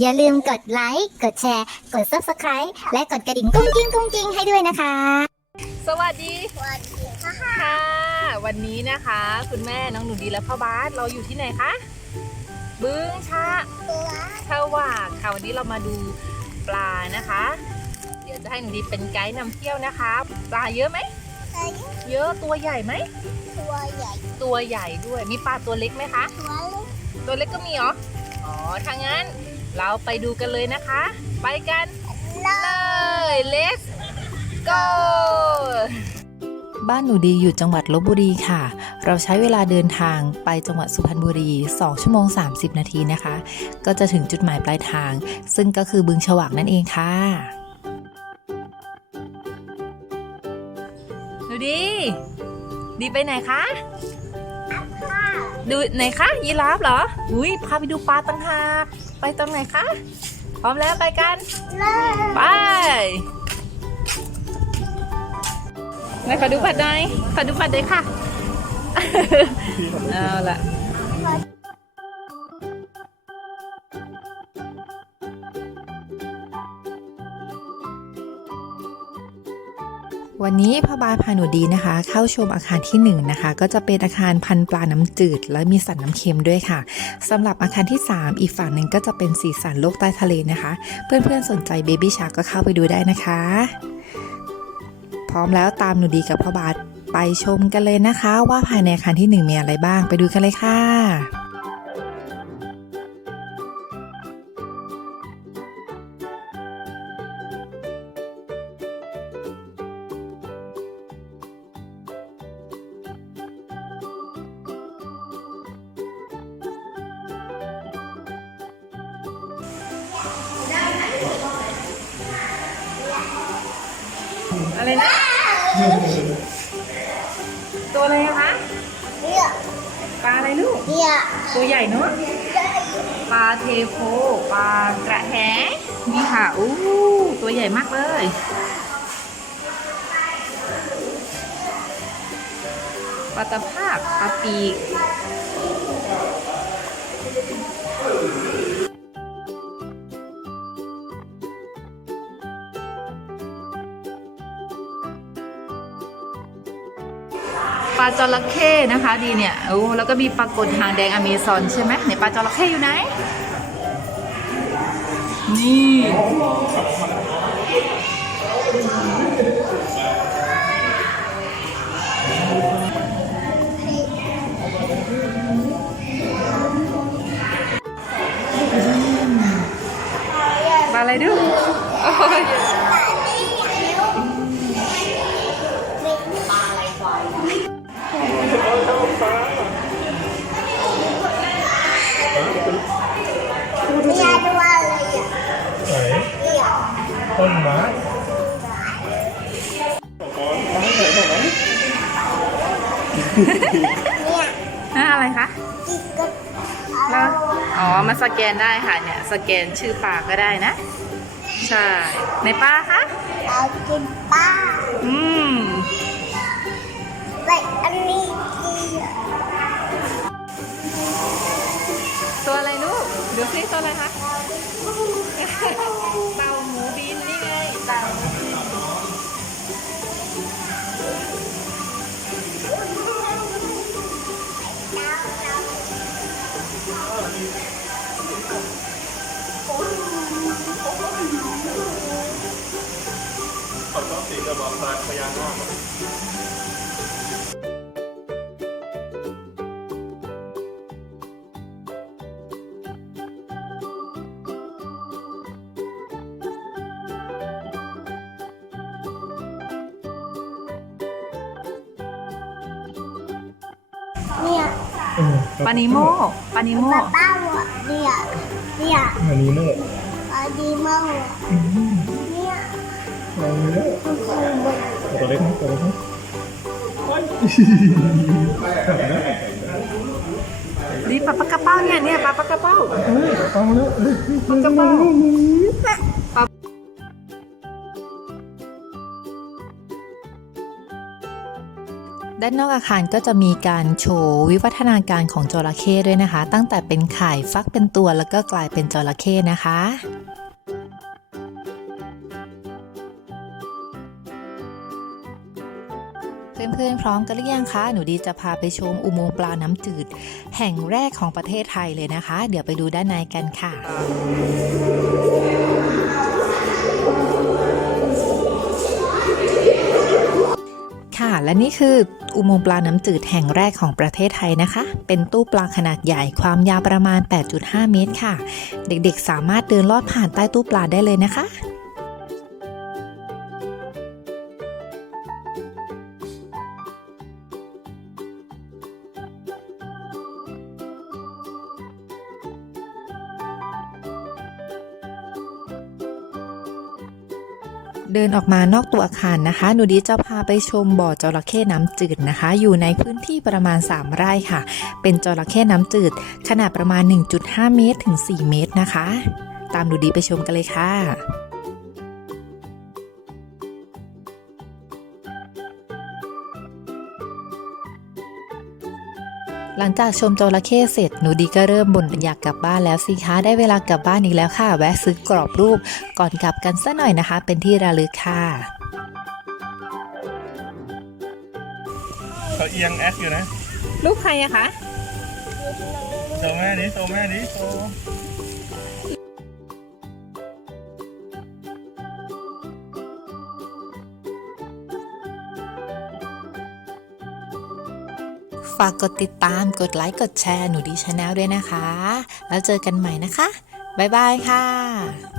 อย่าลืมกดไลค์ กดแชร์ กด Subscribe และกดกระดิ่งกุ้งกิ้งกุ้งกิ้งให้ด้วยนะคะ สวัสดีสวัสดีค่ะค่ะ วันนี้นะคะ คุณแม่น้องหนูดีและพ่อบาสเราอยู่ที่ไหนคะบึงชะตัวชาวากค่ะวันนี้เรามาดูปลานะคะ เดี๋ยวจะให้หนูดีเป็นไกด์นำเที่ยวนะคะ ปลาเยอะไหมเยอะตัวใหญ่ไหมตัวใหญ่ตัวใหญ่ด้วยมีปลาตัวเล็กไหมคะ ตัวเล็กตัวเล็กก็มีเหรออ๋อถ้างั้น เราไปดูกันเลยนะคะ ไปกันเลเลย let's go บ้านหนูดีอยู่จังหวัดลบบุรีค่ะ เราใช้เวลาเดินทางไปจังหวัดสุพรรณบุรี 2 ชั่วโมง 30 นาทีนะคะ ก็จะถึงจุดหมายปลายทาง ซึ่งก็คือบึงฉวากนั่นเองค่ะดูดี ดีไปไหนคะ ดูไหนคะยีราฟเหรอ อุ้ยพาไปดูปลาตั้งหากไปตรงไหนคะ พร้อมแล้วไปกันเลยไปไหนขอดูผัดหน่อยขอดูผัดเลยค่ะ เอาละ วันนี้พอบาพาหนูดีนะคะ เข้าชมอาคารที่1นงนะคะก็จะเป็นอาคารพันปลาน้ำจืด และมีสัตว์น้ำเค็มด้วยค่ะสำหรับอาคารที่ 3 อีกฝั่งหนึ่งก็จะเป็นสีสันโลกใต้ทะเลนะคะ เพื่อนๆสนใจเบบี้ชาร์ก็เข้าไปดูได้นะคะ พร้อมแล้วตามหนูดีกับพ่อบาสไปชมกันเลยนะคะ ว่าภายในอาคารที่ 1 มีอะไรบ้างไปดูกันเลยค่ะ อะไรนะ ตัวอะไรอะคะปลาอะไรลูกตัวใหญ่เนอะปลาเทโพปลากระแหนี่ค่ะอู้ตัวใหญ่มากเลยปลาตะภาพปลาปีก ปลาจระเข้นะคะดีเนี่ยโอ้แล้วก็มีปลากดหางแดงอเมซอนใช่ไหมไหนปลาจระเข้อยู่ไหน นี่ปลาอะไรดู เนี่ยอะอะไรคะจิกกับแล้วอ๋อมาสแกนได้ค่ะเนี่ยสแกนชื่อปลาก็ได้นะ ใช่ในปลาคะเอากินป้าอืมไปอันนี้กินตัวอะไรลูกดูซิตัวอะไรคะ เนี่ยเออปานิโมปานิโมป้าป้าอะเนี่ยเนี่ยอันนี้เนอะอันนี้มั่งอะ ตัวเล็กนะตัวเล็กนะนี่ปลาปลากระเป้าเนี่ยเนี่ยปลาปลากระเป้าเอ้ยเอาแล้วเอ้ยปลากระเป้าด้านนอกอาคารก็จะมีการโชว์วิวัฒนาการของจระเข้ด้วยนะคะ ตั้งแต่เป็นไข่ฟักเป็นตัวแล้วก็กลายเป็นจระเข้นะคะ เพื่อนๆพร้อมกันหรือยังคะ หนูดีจะพาไปชมอุโมงค์ปลาน้ำจืด แห่งแรกของประเทศไทยเลยนะคะ เดี๋ยวไปดูด้านในกันค่ะ ค่ะ และนี่คืออุโมงค์ปลาน้ำจืดแห่งแรกของประเทศไทยนะคะ เป็นตู้ปลาขนาดใหญ่ความยาวประมาณ 8.5 เมตรค่ะ เด็กๆ สามารถเดินลอดผ่านใต้ตู้ปลาได้เลยนะคะ เดินออกมานอกตัวอาคารนะคะ หนูดีจะพาไปชมบ่อจระเข้น้ำจืดนะคะ อยู่ในพื้นที่ประมาณ 3 ไร่ค่ะ เป็นจระเข้น้ำจืด ขนาดประมาณ 1.5 เมตรถึง 4 เมตรนะคะ ตามหนูดีไปชมกันเลยค่ะ หลังจากชมจระเข้เสร็จหนูดีก็เริ่มบ่นอยากกลับบ้านแล้วสิคะได้เวลากลับบ้านอีกแล้วค่ะ แวะซื้อกรอบรูปก่อนกลับกันสักหน่อยนะคะ เป็นที่ระลึกค่ะเขาเอียงแอคอยู่นะ ลูกใครอะคะโชว์แม่ดิโชว์แม่ดิโช ฝากกดติดตาม กดไลค์ กดแชร์หนูดีชาแนลด้วยนะคะ แล้วเจอกันใหม่นะคะ บ๊ายบายค่ะ